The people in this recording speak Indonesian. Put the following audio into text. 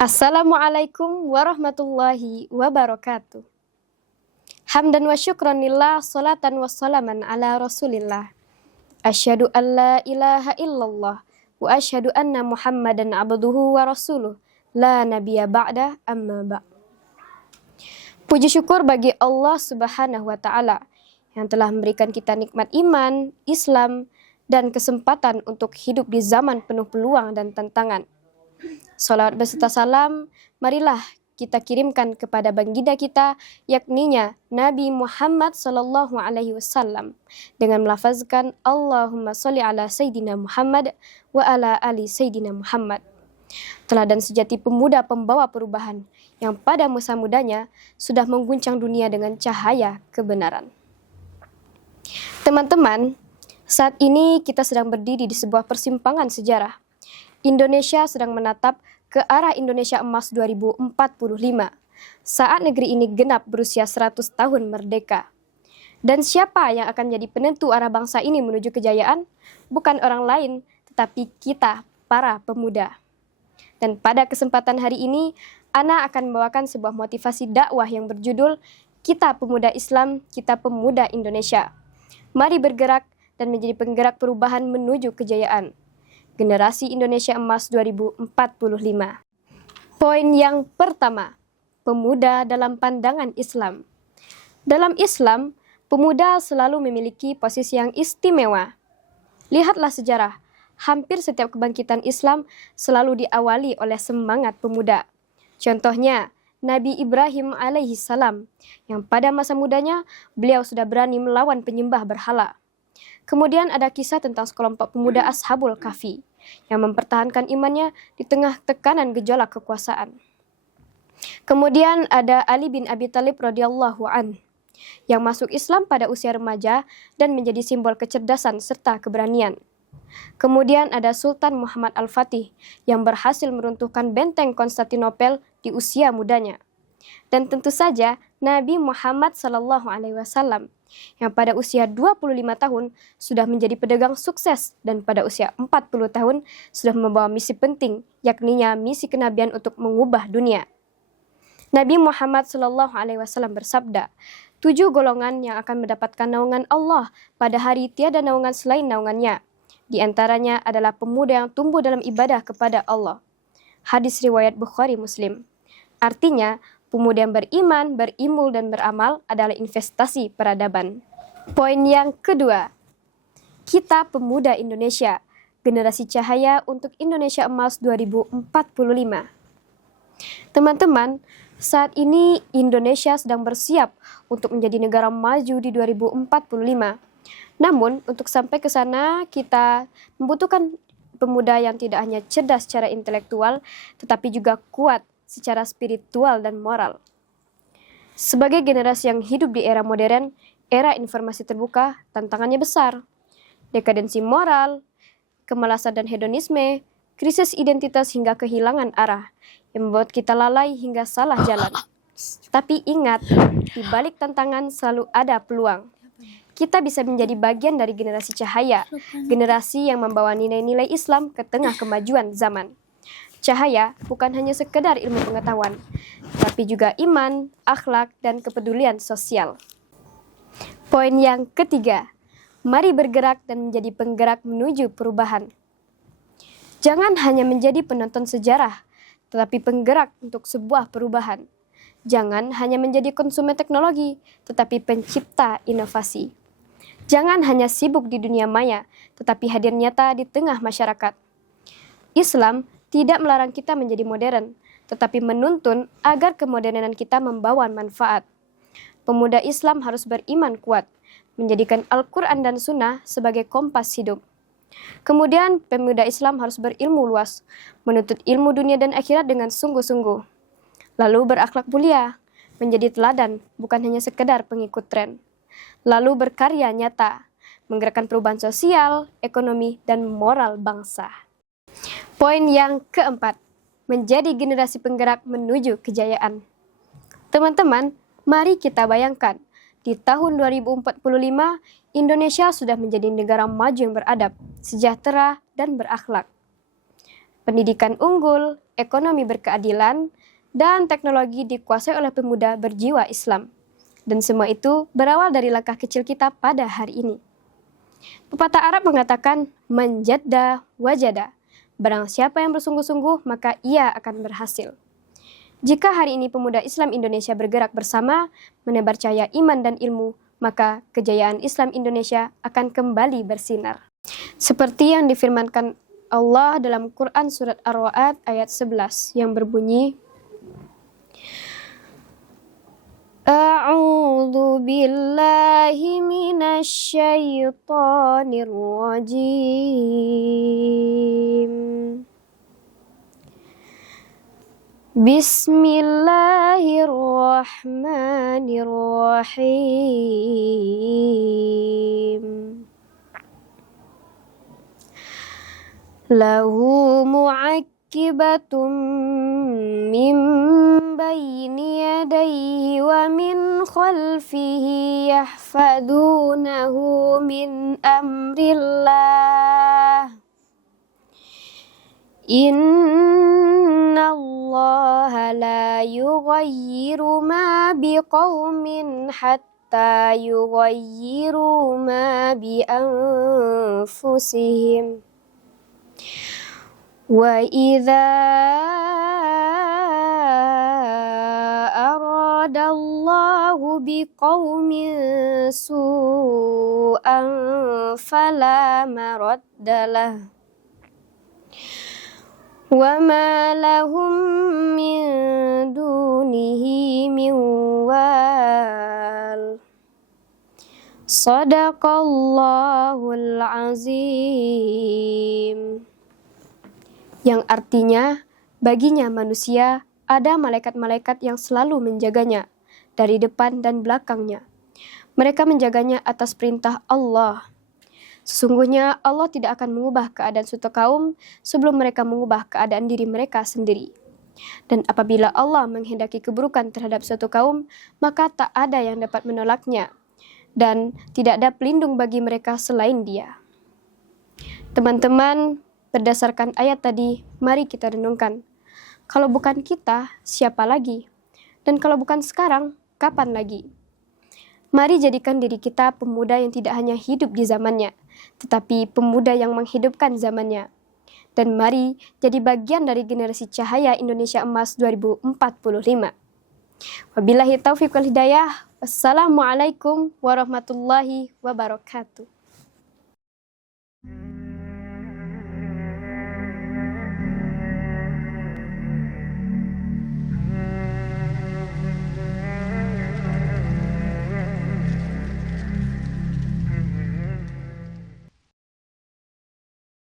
Assalamualaikum warahmatullahi wabarakatuh. Hamdan wa syukranillah, salatan wa salaman ala rasulillah. Asyhadu an la ilaha illallah wa asyhadu anna muhammadan abduhu wa rasuluh. La nabiyya ba'da amma ba'. Puji syukur bagi Allah subhanahu wa ta'ala yang telah memberikan kita nikmat iman, Islam, dan kesempatan untuk hidup di zaman penuh peluang dan tantangan. Salawat beserta salam, marilah kita kirimkan kepada baginda kita, yakninya Nabi Muhammad sallallahu alaihi wasallam, dengan melafazkan Allahumma sholli ala Sayyidina Muhammad wa ala ali Sayyidina Muhammad. Teladan sejati pemuda pembawa perubahan yang pada masa mudanya sudah mengguncang dunia dengan cahaya kebenaran. Teman-teman, saat ini kita sedang berdiri di sebuah persimpangan sejarah. Indonesia sedang menatap ke arah Indonesia Emas 2045, saat negeri ini genap berusia 100 tahun merdeka. Dan siapa yang akan menjadi penentu arah bangsa ini menuju kejayaan? Bukan orang lain, tetapi kita, para pemuda. Dan pada kesempatan hari ini, Ana akan membawakan sebuah motivasi dakwah yang berjudul Kita Pemuda Islam, Kita Pemuda Indonesia. Mari bergerak dan menjadi penggerak perubahan menuju kejayaan. Generasi Indonesia Emas 2045. Poin yang pertama, pemuda dalam pandangan Islam. Dalam Islam, pemuda selalu memiliki posisi yang istimewa. Lihatlah sejarah, hampir setiap kebangkitan Islam selalu diawali oleh semangat pemuda. Contohnya, Nabi Ibrahim alaihi salam, yang pada masa mudanya beliau sudah berani melawan penyembah berhala. Kemudian ada kisah tentang sekelompok pemuda Ashabul Kahfi yang mempertahankan imannya di tengah tekanan gejolak kekuasaan. Kemudian ada Ali bin Abi Thalib radhiyallahu an yang masuk Islam pada usia remaja dan menjadi simbol kecerdasan serta keberanian. Kemudian ada Sultan Muhammad Al-Fatih yang berhasil meruntuhkan benteng Konstantinopel di usia mudanya. Dan tentu saja Nabi Muhammad SAW yang pada usia 25 tahun sudah menjadi pedagang sukses dan pada usia 40 tahun sudah membawa misi penting, yakninya misi kenabian untuk mengubah dunia. Nabi Muhammad SAW bersabda, 7 golongan yang akan mendapatkan naungan Allah pada hari tiada naungan selain naungannya. Di antaranya adalah pemuda yang tumbuh dalam ibadah kepada Allah. Hadis riwayat Bukhari Muslim. Artinya, pemuda yang beriman, berilmu, dan beramal adalah investasi peradaban. Poin yang kedua, kita pemuda Indonesia, generasi cahaya untuk Indonesia Emas 2045. Teman-teman, saat ini Indonesia sedang bersiap untuk menjadi negara maju di 2045. Namun, untuk sampai ke sana, kita membutuhkan pemuda yang tidak hanya cerdas secara intelektual, tetapi juga kuat secara spiritual dan moral. Sebagai generasi yang hidup di era modern, era informasi terbuka, tantangannya besar. Dekadensi moral, kemalasan dan hedonisme, krisis identitas hingga kehilangan arah, yang membuat kita lalai hingga salah jalan. Tapi ingat, di balik tantangan selalu ada peluang. Kita bisa menjadi bagian dari generasi cahaya, generasi yang membawa nilai-nilai Islam ke tengah kemajuan zaman. Cahaya bukan hanya sekedar ilmu pengetahuan, tapi juga iman, akhlak, dan kepedulian sosial. Poin yang ketiga, mari bergerak dan menjadi penggerak menuju perubahan. Jangan hanya menjadi penonton sejarah, tetapi penggerak untuk sebuah perubahan. Jangan hanya menjadi konsumen teknologi, tetapi pencipta inovasi. Jangan hanya sibuk di dunia maya, tetapi hadir nyata di tengah masyarakat. Islam tidak melarang kita menjadi modern, tetapi menuntun agar kemodernan kita membawa manfaat. Pemuda Islam harus beriman kuat, menjadikan Al-Quran dan Sunnah sebagai kompas hidup. Kemudian, pemuda Islam harus berilmu luas, menuntut ilmu dunia dan akhirat dengan sungguh-sungguh. Lalu berakhlak mulia, menjadi teladan, bukan hanya sekedar pengikut tren. Lalu berkarya nyata, menggerakkan perubahan sosial, ekonomi, dan moral bangsa. Poin yang keempat, menjadi generasi penggerak menuju kejayaan. Teman-teman, mari kita bayangkan, di tahun 2045, Indonesia sudah menjadi negara maju yang beradab, sejahtera, dan berakhlak. pendidikan unggul, ekonomi berkeadilan, dan teknologi dikuasai oleh pemuda berjiwa Islam. Dan semua itu berawal dari langkah kecil kita pada hari ini. Pepatah Arab mengatakan, "Man jadda wajada." Barang siapa yang bersungguh-sungguh, maka ia akan berhasil. Jika hari ini pemuda Islam Indonesia bergerak bersama, menebar cahaya iman dan ilmu, maka kejayaan Islam Indonesia akan kembali bersinar. Seperti yang difirmankan Allah dalam Quran Surat Ar-Ra'd ayat 11 yang berbunyi, A'udzu billahi minasy syaithanir rajim. Bismillahirrahmanirrahim. Lahu mu'aqqibatun min bayni yadayhi wa min khalfihi yahfadunahu min amrillah. Inna Allah la yughayyiru ma biqaumin hatta yughayyiru ma bi anfusihim. Wa idza aradallahu biqaumin su'an fala maraddalah wa ma lahum min dunihi min wal. Shadaqallahul azim. Yang artinya, baginya manusia ada malaikat-malaikat yang selalu menjaganya dari depan dan belakangnya. Mereka menjaganya atas perintah Allah. Sesungguhnya Allah tidak akan mengubah keadaan suatu kaum sebelum mereka mengubah keadaan diri mereka sendiri. Dan apabila Allah menghendaki keburukan terhadap suatu kaum, maka tak ada yang dapat menolaknya. Dan tidak ada pelindung bagi mereka selain Dia. Teman-teman, berdasarkan ayat tadi, mari kita renungkan. Kalau bukan kita, siapa lagi? Dan kalau bukan sekarang, kapan lagi? Mari jadikan diri kita pemuda yang tidak hanya hidup di zamannya, tetapi pemuda yang menghidupkan zamannya. Dan mari jadi bagian dari generasi cahaya Indonesia Emas 2045. Wabillahi taufiq wal hidayah. Wassalamualaikum warahmatullahi wabarakatuh.